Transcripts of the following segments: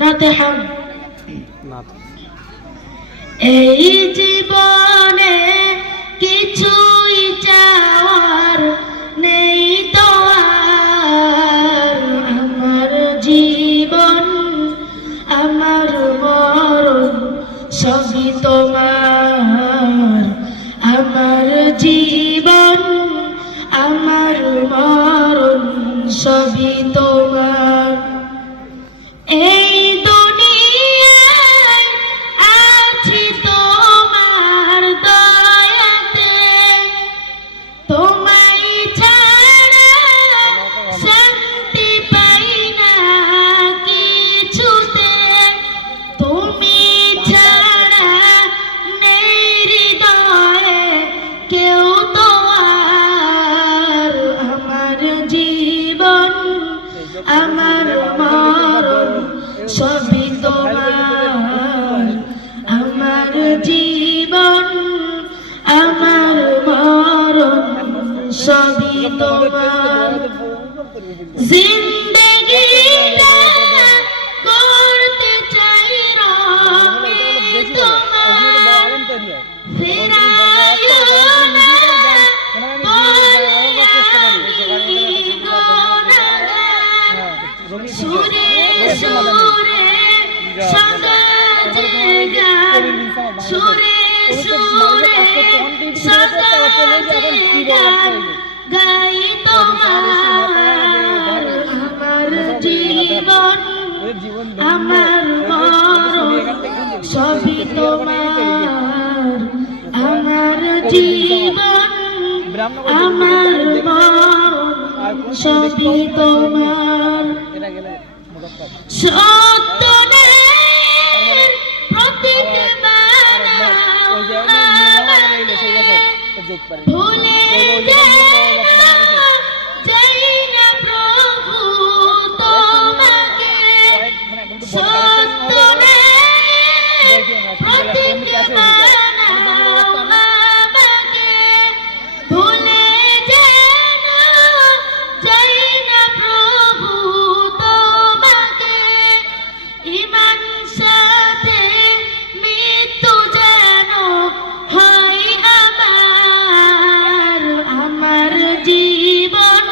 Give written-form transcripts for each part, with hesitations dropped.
নাতহাম। এই জীবনে কিছুই চাওয়ার নেই তো আর, আমার জীবন আমার মরণ সবই তোমার। আমার জীবন আমার মরণ সবই তোমার। এই দুনিয়ায় আছি তোমার দয়াতে, তোমায় ছাড়া শান্তি পাই না কিছুতে। তুমি ছাড়া নেই হৃদয়ে কেউ তো আর, আমার জীবন আমার মরণ সবই তোমার। আমার জীবন আমার মরণ সবই তোমার। জিন্দেগিটা করতে চাই রঙে তোমার, ফেরাইও না সুরে সুরে সাজাতে গান, সুরে সুরে সাজাতে গান গাই তোমার। আমার জীবন আমার মরণ সবই তোমার। আমার জীবন আমার মরণ সবই তোমার। সত্যের প্রতীক বানাও আমাকে, ভুলে যাই না প্রভু তোমাকে। সত্যের প্রতীক বানাও আমাকে, ভুলে যাই না প্রভু তোমাকে। ঈমান সাথে মৃত্যু যেন হয় আমার। আমার জীবন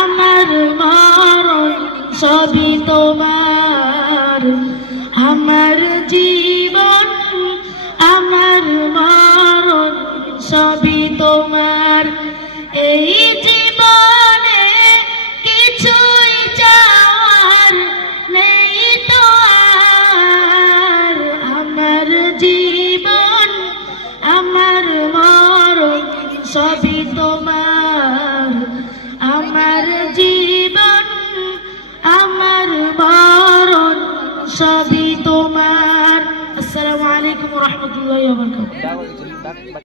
আমার মরণ সবই তোমার। আমার জীবন আমার মরণ সবই তোমার। এই জীবনে কিছুই চাওয়ার নেই তো আর, আমার জীবন আমার মরণ সবই তোমার। আমার জীবন আমার মরণ সবই তোমার। আসসালামু আলাইকুম ওয়া রাহমাতুল্লাহি ওয়া বারাকাতুহু।